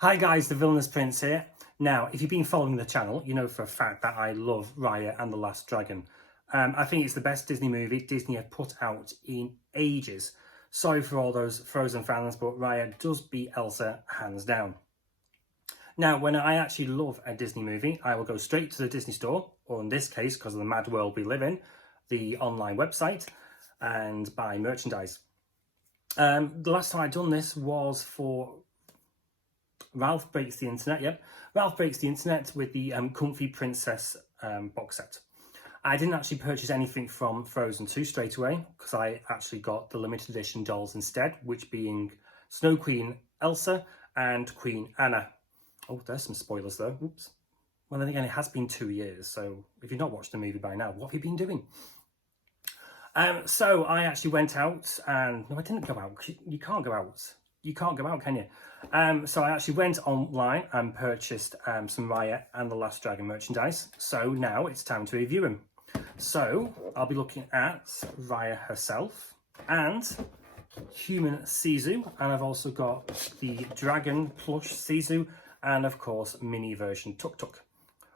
Hi guys, the Villainous Prince here. Now, if you've been following the channel, you know for a fact that I love Raya and the Last Dragon. I think it's the best Disney movie Disney have put out in ages. Sorry for all those Frozen fans, but Raya does beat Elsa hands down. Now, when I actually love a Disney movie, I will go straight to the Disney store, or in this case, because of the mad world we live in, the online website, and buy merchandise. The last time I done this was for Ralph Breaks the Internet, yep. Ralph Breaks the Internet with the Comfy Princess box set. I didn't actually purchase anything from Frozen 2 straight away, because I actually got the limited edition dolls instead, which being Snow Queen Elsa and Queen Anna. Oh, there's some spoilers though, oops. Well, then again, it has been 2 years, so if you've not watched the movie by now, what have you been doing? So I actually went out and, no, I didn't go out. You can't go out. You can't go out, can you? So I actually went online and purchased some Raya and the Last Dragon merchandise. So now it's time to review them. So I'll be looking at Raya herself and human Sisu. And I've also got the dragon plush Sisu and of course mini version TUKTUK.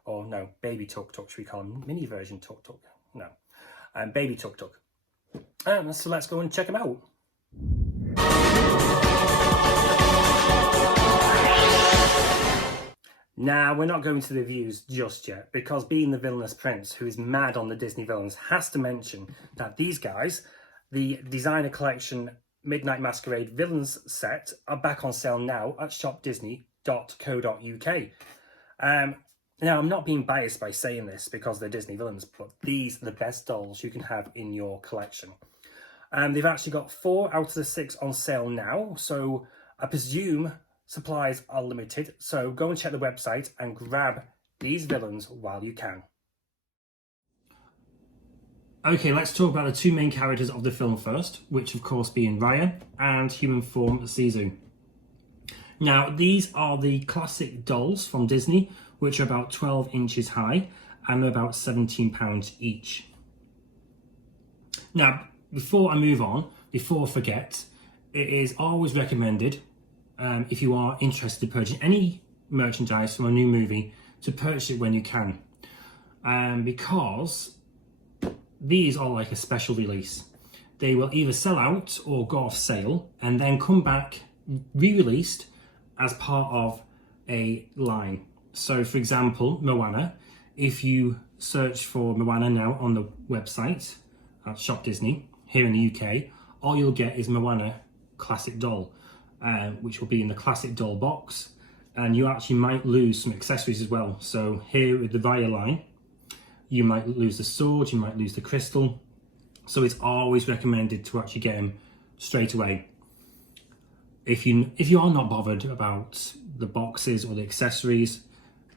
Or no, baby TUKTUK, should we call them mini version TUKTUK? No, baby TUKTUK. So let's go and check them out. Now, we're not going to the reviews just yet, because being the Villainous Prince, who is mad on the Disney villains, has to mention that these guys, the designer collection Midnight Masquerade Villains set, are back on sale now at shopdisney.co.uk. Now, I'm not being biased by saying this because they're Disney villains, but these are the best dolls you can have in your collection. They've actually got 4 out of the 6 on sale now, so I presume supplies are limited, so go and check the website and grab these villains while you can. Okay, let's talk about the 2 main characters of the film first, which of course being Raya and human form Sisu. Now, these are the classic dolls from Disney, which are about 12 inches high and are about £17 each. Now, before I move on, before I forget, it is always recommended, if you are interested in purchasing any merchandise from a new movie, to purchase it when you can. Because these are like a special release. They will either sell out or go off sale and then come back re-released as part of a line. So for example, Moana, if you search for Moana now on the website at Shop Disney here in the UK, all you'll get is Moana classic doll, which will be in the classic doll box, and you actually might lose some accessories as well. So here with the Raya line, you might lose the sword, you might lose the crystal, so it's always recommended to actually get them straight away. If you are not bothered about the boxes or the accessories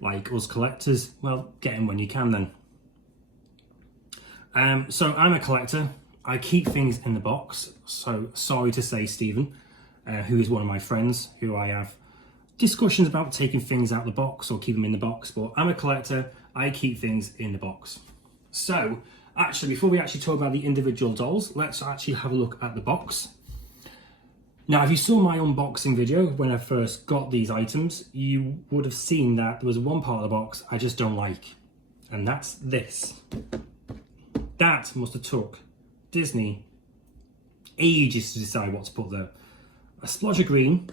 like us collectors, well, get them when you can then. So I'm a collector. I keep things in the box, so sorry to say Stephen, who is one of my friends, who I have discussions about taking things out of the box or keep them in the box, but I'm a collector, I keep things in the box. So, actually, before we actually talk about the individual dolls, let's actually have a look at the box. Now, if you saw my unboxing video when I first got these items, you would have seen that there was one part of the box I just don't like, and that's this. That must have took Disney ages to decide what to put there. A splodge of green,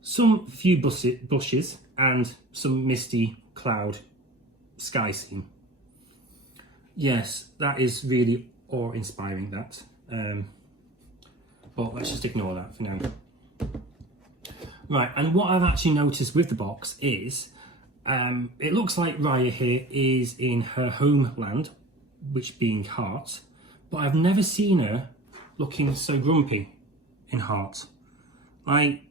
some few bushes, and some misty cloud sky scene. Yes, that is really awe-inspiring, that. But let's just ignore that for now. Right, and what I've actually noticed with the box is, it looks like Raya here is in her homeland, which being Heart, but I've never seen her looking so grumpy in Heart. Like,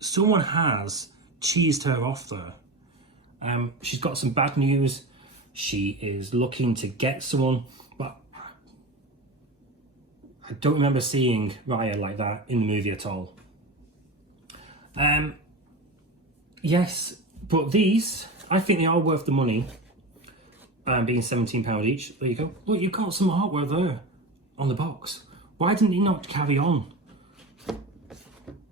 someone has cheesed her off there. She's got some bad news. She is looking to get someone, but I don't remember seeing Raya like that in the movie at all. Yes, but these, I think they are worth the money, being £17 each. There you go. Look, you've got some artwork there on the box. Why didn't you not carry on?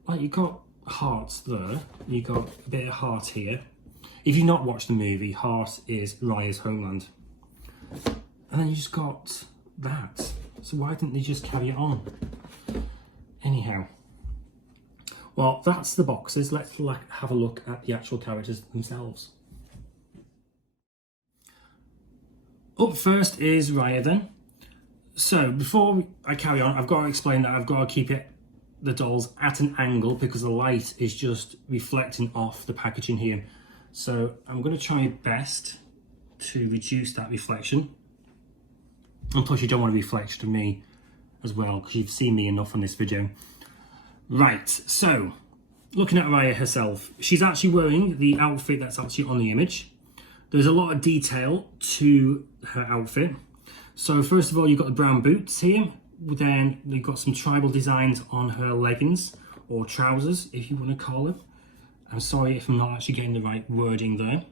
Like, you got hearts there. You got a bit of heart here. If you've not watched the movie, heart is Raya's homeland. And then you just got that. So why didn't they just carry it on? Anyhow. Well, that's the boxes. Let's have a look at the actual characters themselves. Up first is Raya then. So before I carry on, I've got to explain that I've got to keep the dolls at an angle because the light is just reflecting off the packaging here. So I'm going to try best to reduce that reflection. And plus you don't want a reflection of me as well because you've seen me enough on this video. Right, so looking at Raya herself, she's actually wearing the outfit that's actually on the image. There's a lot of detail to her outfit. So first of all, you've got the brown boots here. Then you've got some tribal designs on her leggings or trousers, if you want to call them. I'm sorry if I'm not actually getting the right wording there.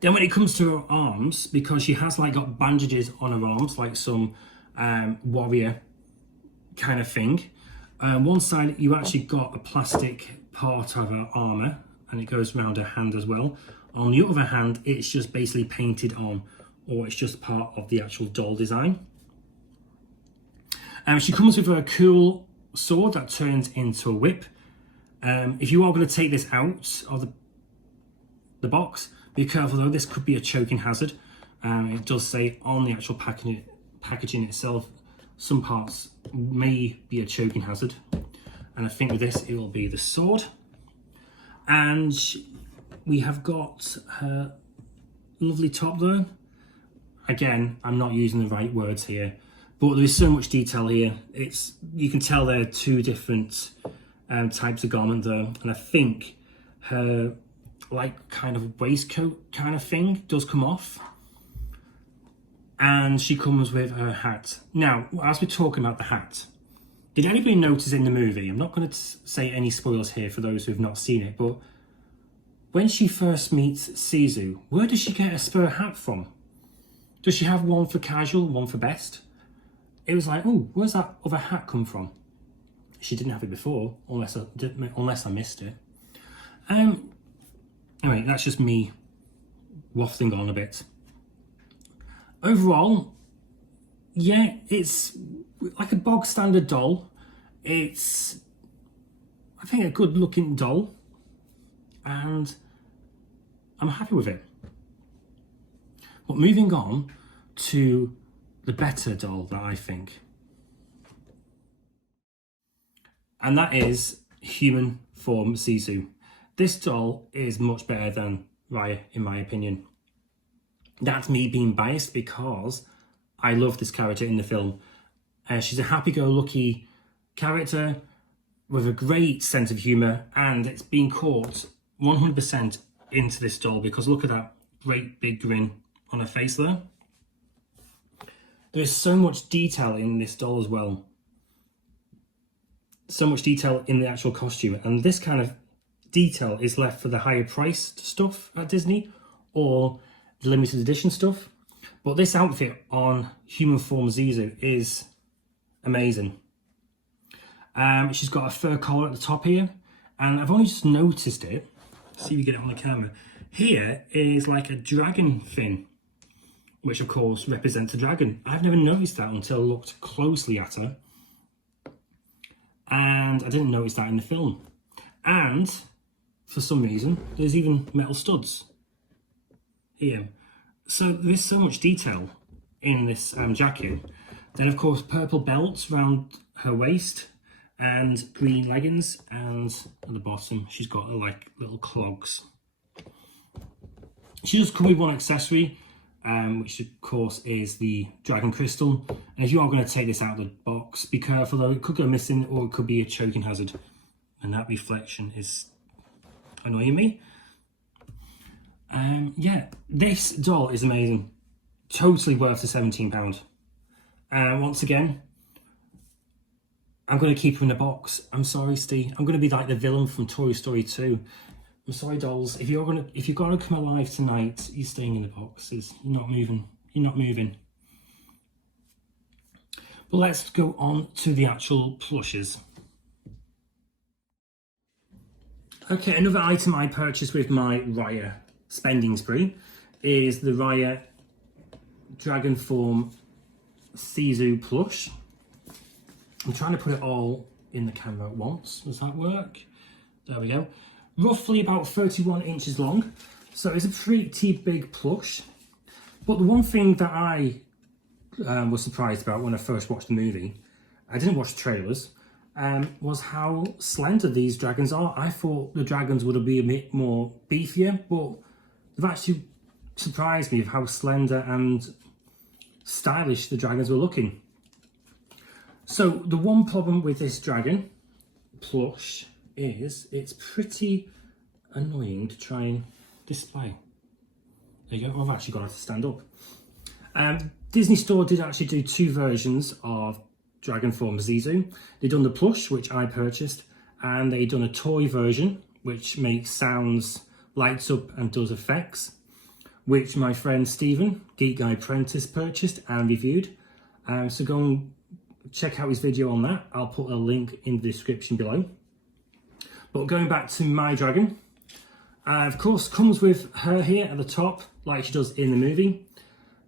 Then when it comes to her arms, because she has like got bandages on her arms, like some warrior kind of thing. One side you actually got a plastic part of her armour and it goes around her hand as well. On the other hand, it's just basically painted on, or it's just part of the actual doll design. She comes with a cool sword that turns into a whip. If you are going to take this out of the box, be careful though, this could be a choking hazard. It does say on the actual packaging itself, some parts may be a choking hazard. And I think with this, it will be the sword. And we have got her lovely top there. Again, I'm not using the right words here, but there is so much detail here. You can tell there are two different types of garment there. And I think her like kind of waistcoat kind of thing does come off. And she comes with her hat. Now, as we're talking about the hat, did anybody notice in the movie, I'm not going to say any spoilers here for those who have not seen it, but when she first meets Sisu, where does she get a spare hat from? Does she have one for casual, one for best? It was like, oh, where's that other hat come from? She didn't have it before, unless I missed it. Anyway, that's just me waffling on a bit. Overall, yeah, it's like a bog standard doll. It's, I think, a good looking doll, and I'm happy with it. But moving on to the better doll that I think, and that is human form Sisu. This doll is much better than Raya, in my opinion. That's me being biased because I love this character in the film. She's a happy-go-lucky character with a great sense of humour, and it's been caught 100% into this doll because look at that great big grin on her face there. There is so much detail in this doll as well. So much detail in the actual costume, and this kind of detail is left for the higher priced stuff at Disney or the limited edition stuff. But this outfit on human form Sisu is amazing. She's got a fur collar at the top here, and I've only just noticed it. See if you get it on the camera. Here is like a dragon fin, which of course represents a dragon. I've never noticed that until I looked closely at her. And I didn't notice that in the film. And for some reason, there's even metal studs here. So there's so much detail in this jacket. Then of course, purple belts around her waist and green leggings, and at the bottom, she's got like little clogs. She does come with one accessory, which of course is the dragon crystal. And if you are going to take this out of the box, be careful though, it could go missing or it could be a choking hazard. And that reflection is annoying me. Yeah, this doll is amazing. Totally worth the £17. Once again, I'm going to keep her in the box. I'm sorry, Steve. I'm going to be like the villain from Toy Story 2. I'm sorry, dolls. If you're gonna come alive tonight, you're staying in the boxes. You're not moving. You're not moving. But let's go on to the actual plushes. Okay, another item I purchased with my Raya spending spree is the Raya Dragon Form Sisu plush. I'm trying to put it all in the camera at once. Does that work? There we go. Roughly about 31 inches long. So it's a pretty big plush. But the one thing that I was surprised about when I first watched the movie, I didn't watch the trailers, was how slender these dragons are. I thought the dragons would be a bit more beefier, but they've actually surprised me of how slender and stylish the dragons were looking. So the one problem with this dragon plush is it's pretty annoying to try and display. There you go, I've actually got it to stand up. Disney Store did actually do two versions of Dragon Form Sisu. They'd done the plush, which I purchased, and they'd done a toy version, which makes sounds, lights up and does effects, which my friend Stephen, Geek Guy Apprentice, purchased and reviewed. So go and check out his video on that. I'll put a link in the description below. But going back to my dragon, of course comes with her here at the top, like she does in the movie.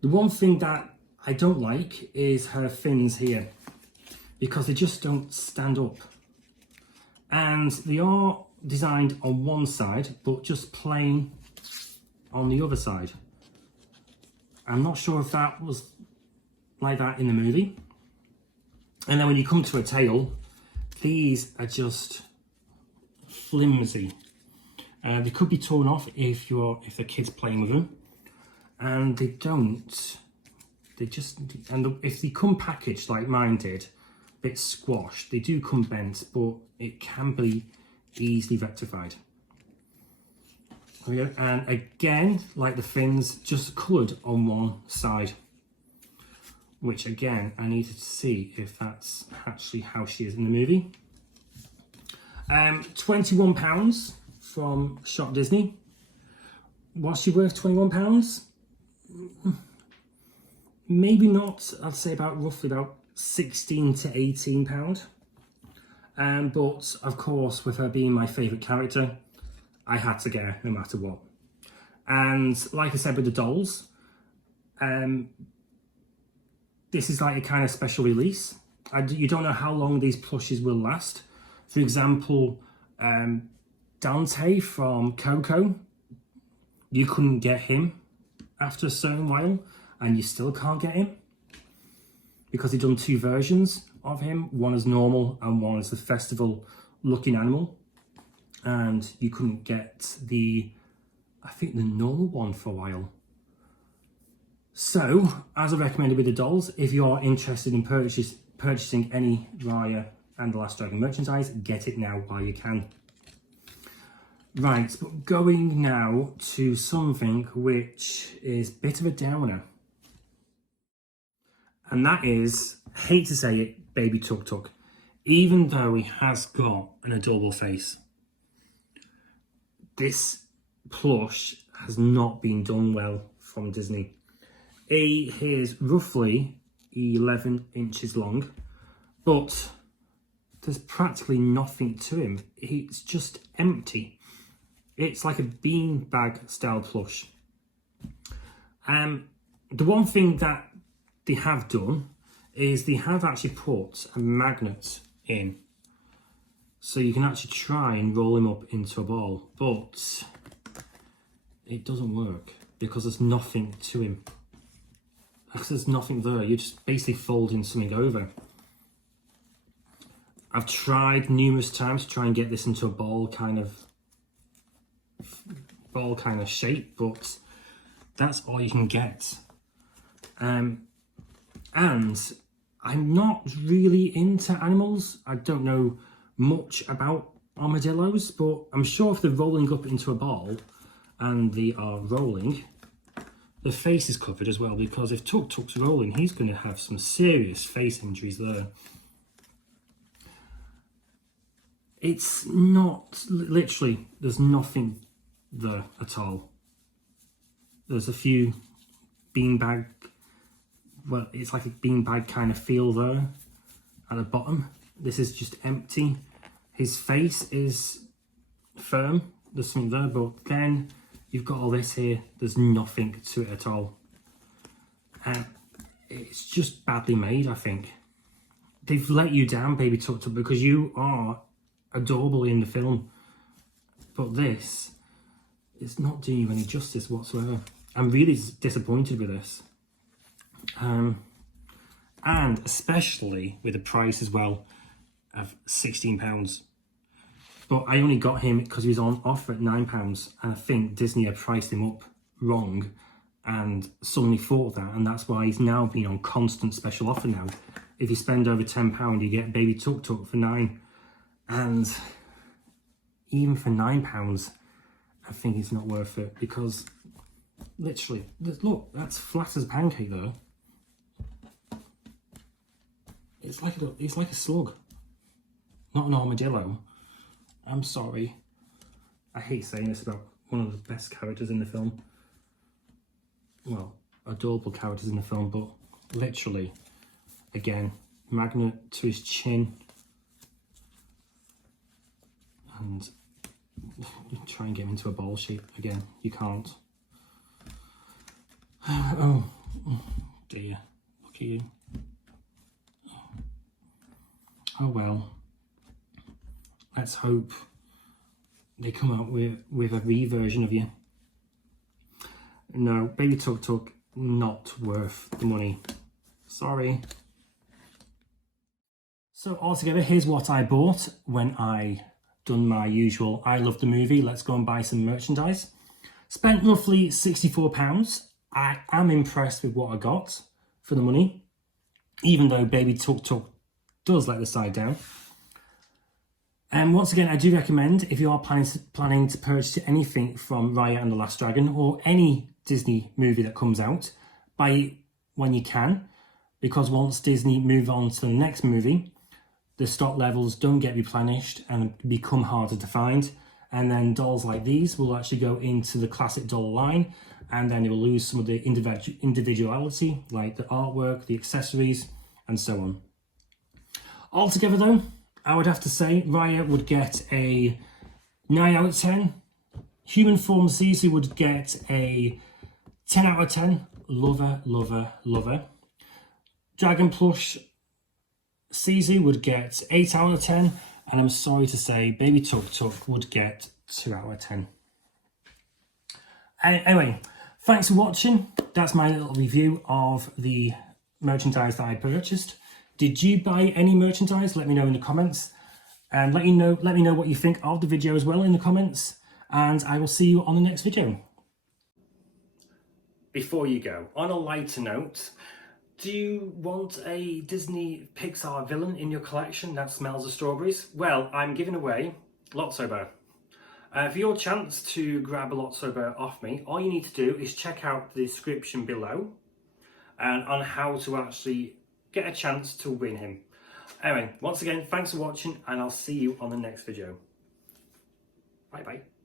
The one thing that I don't like is her fins here, because they just don't stand up. And they are designed on one side, but just plain on the other side. I'm not sure if that was like that in the movie. And then when you come to a tail, these are just flimsy. They could be torn off if the kid's playing with them, and they don't. They just, and if they come packaged like mine did, a bit squashed, they do come bent, but it can be easily rectified. There we go. And again, like the fins, just coloured on one side, which again, I needed to see if that's actually how she is in the movie. £21 from Shop Disney. Was she worth £21? Maybe not. I'd say roughly about £16 to £18. But of course, with her being my favourite character, I had to get her no matter what. And like I said with the dolls, this is like a kind of special release. You don't know how long these plushes will last. For example, Dante from Coco, you couldn't get him after a certain while, and you still can't get him because they've done two versions of him, one as normal and one as the festival looking animal, and you couldn't get I think the normal one for a while. So, as I recommended with the dolls, if you are interested in purchasing any Raya and the Last Dragon merchandise, get it now while you can. Right, but going now to something which is a bit of a downer. And that is, hate to say it, baby TUKTUK. Even though he has got an adorable face, this plush has not been done well from Disney. He is roughly 11 inches long, but there's practically nothing to him. It's just empty. It's like a beanbag style plush. The one thing that they have done is they have actually put a magnet in, so you can actually try and roll him up into a ball, but it doesn't work because there's nothing to him. Because there's nothing there, you're just basically folding something over. I've tried numerous times to try and get this into a ball kind of shape, but that's all you can get. And I'm not really into animals. I don't know much about armadillos, but I'm sure if they're rolling up into a ball and they are rolling, the face is covered as well, because if TUKTUK's rolling, he's going to have some serious face injuries there. It's not, literally, there's nothing there at all. There's a few beanbag, well, it's like a beanbag kind of feel there at the bottom. This is just empty. His face is firm. There's something there, but then you've got all this here. There's nothing to it at all. And it's just badly made, I think. They've let you down, Baby TUKTUK, because you are adorable in the film. But this is not doing you any justice whatsoever. I'm really disappointed with this. And especially with the price as well of £16. But I only got him because he was on offer at £9, and I think Disney had priced him up wrong and suddenly thought that, and that's why he's now been on constant special offer now. If you spend over £10, you get Baby TUKTUK for £9, and even for £9, I think it's not worth it, because literally, look, that's flat as a pancake though. It's like a slug, not an armadillo. I'm sorry. I hate saying this about one of the best characters in the film. Well, adorable characters in the film, but literally, again, magnet to his chin. And try and get him into a ball shape again. You can't. Oh dear. Look at you. Oh well. Let's hope they come out with a reversion of you. No, Baby TUKTUK, not worth the money. Sorry. So altogether, here's what I bought when I done my usual I love the movie, let's go and buy some merchandise. Spent roughly £64. I am impressed with what I got for the money, even though Baby TUKTUK does let the side down. And once again, I do recommend, if you are planning to purchase anything from Raya and the Last Dragon, or any Disney movie that comes out, buy it when you can, because once Disney move on to the next movie, the stock levels don't get replenished and become harder to find. And then dolls like these will actually go into the classic doll line, and then it will lose some of the individuality, like the artwork, the accessories, and so on. Altogether though, I would have to say Raya would get a 9 out of 10. Human form Sisu would get a 10 out of 10. Lover, lover, lover. Dragon Plush Sisu would get 8 out of 10. And I'm sorry to say Baby TUKTUK would get 2 out of 10. Anyway, thanks for watching. That's my little review of the merchandise that I purchased. Did you buy any merchandise? Let me know in the comments, and let me know what you think of the video as well in the comments, and I will see you on the next video. Before you go, on a lighter note, do you want a Disney Pixar villain in your collection that smells of strawberries? Well, I'm giving away Lotso Bear. For your chance to grab a Lotso Bear off me, all you need to do is check out the description below and on how to actually get a chance to win him. Anyway, once again, thanks for watching, and I'll see you on the next video. Bye bye.